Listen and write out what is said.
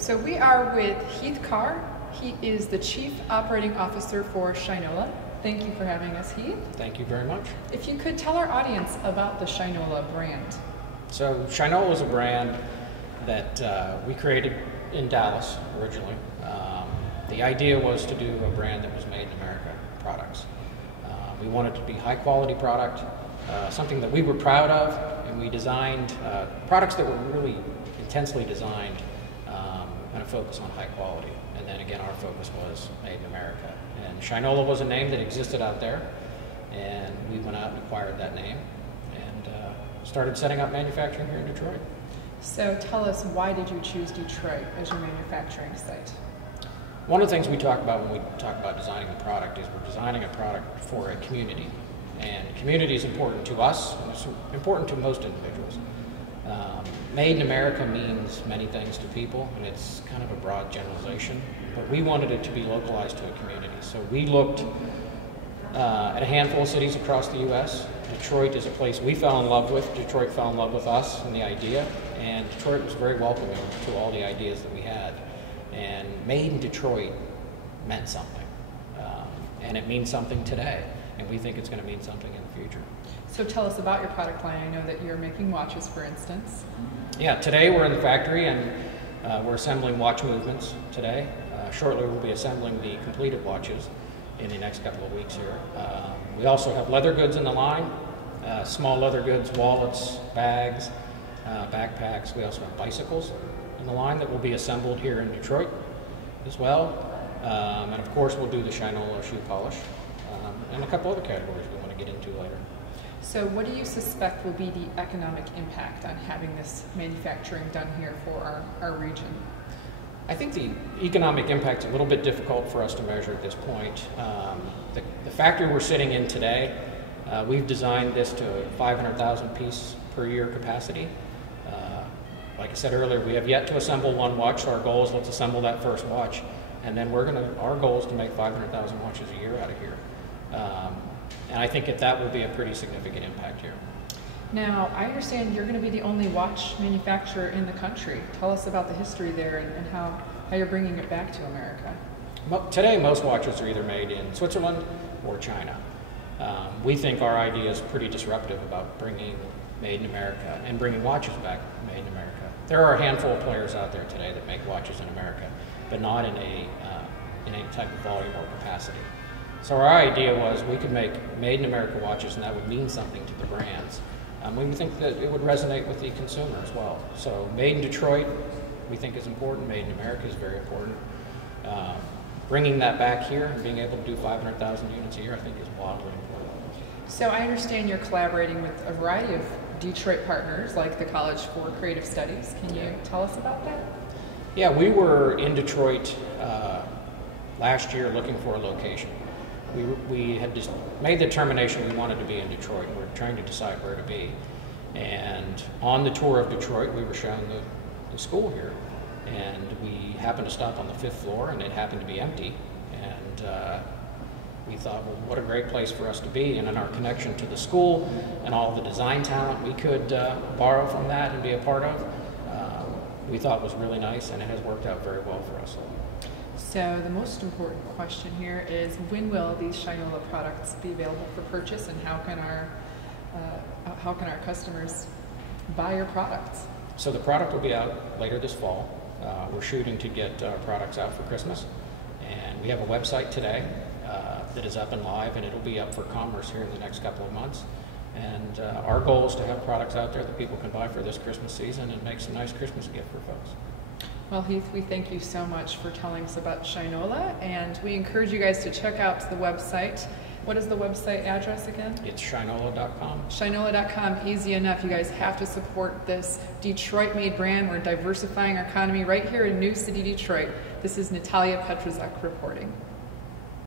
So we are with Heath Carr. He is the Chief Operating Officer for Shinola. Thank you for having us, Heath. Thank you very much. If you could tell our audience about the Shinola brand. So Shinola is a brand that we created in Dallas originally. The idea was to do a brand that was made in America products. We wanted to be high quality product, something that we were proud of, and we designed products that were really intensely designed and a focus on high quality. And then again, our focus was made in America. And Shinola was a name that existed out there, and we went out and acquired that name and started setting up manufacturing here in Detroit. So tell us, why did you choose Detroit as your manufacturing site? One of the things we talk about when we talk about designing a product is we're designing a product for a community. And community is important to us, and it's important to most individuals. Made in America means many things to people, and it's kind of a broad generalization, but we wanted it to be localized to a community. So we looked at a handful of cities across the U.S. Detroit is a place we fell in love with. Detroit fell in love with us and the idea, and Detroit was very welcoming to all the ideas that we had. And made in Detroit meant something, and it means something today, and we think it's going to mean something in the future. So tell us about your product line. I know that you're making watches, for instance. Yeah, today we're in the factory and we're assembling watch movements today. Shortly we'll be assembling the completed watches in the next couple of weeks here. We also have leather goods in the line, small leather goods, wallets, bags, backpacks. We also have bicycles in the line that will be assembled here in Detroit as well. And of course we'll do the Shinola shoe polish and a couple other categories we want to get into later. So what do you suspect will be the economic impact on having this manufacturing done here for our region? I think the economic impact is a little bit difficult for us to measure at this point. The factory we're sitting in today, we've designed this to a 500,000 piece per year capacity. Like I said earlier, we have yet to assemble one watch, so our goal is let's assemble that first watch, and then our goal is to make 500,000 watches a year out of here. And I think that will be a pretty significant impact here. Now, I understand you're going to be the only watch manufacturer in the country. Tell us about the history there and how you're bringing it back to America. Today, most watches are either made in Switzerland or China. We think our idea is pretty disruptive about bringing made in America and bringing watches back made in America. There are a handful of players out there today that make watches in America, but not in any type of volume or capacity. So our idea was we could make made in America watches, and that would mean something to the brands. We think that it would resonate with the consumer as well. So made in Detroit, we think is important. Made in America is very important. Bringing that back here and being able to do 500,000 units a year, I think is wildly important. So I understand you're collaborating with a variety of Detroit partners, like the College for Creative Studies. Can you tell us about that? Yeah, we were in Detroit last year looking for a location. We had just made the determination we wanted to be in Detroit. We were trying to decide where to be. And on the tour of Detroit, we were shown the school here. And we happened to stop on the 5th floor, and it happened to be empty. And we thought, well, what a great place for us to be. And in our connection to the school and all the design talent we could borrow from that and be a part of, we thought was really nice, and it has worked out very well for us. So the most important question here is, when will these Shinola products be available for purchase, and how can our customers buy your products? So the product will be out later this fall. We're shooting to get our products out for Christmas, and we have a website today that is up and live, and it'll be up for commerce here in the next couple of months. And our goal is to have products out there that people can buy for this Christmas season and make some nice Christmas gift for folks. Well, Heath, we thank you so much for telling us about Shinola, and we encourage you guys to check out the website. What is the website address again? It's Shinola.com. Shinola.com, easy enough. You guys have to support this Detroit-made brand. We're diversifying our economy right here in New City, Detroit. This is Natalia Petrazek reporting.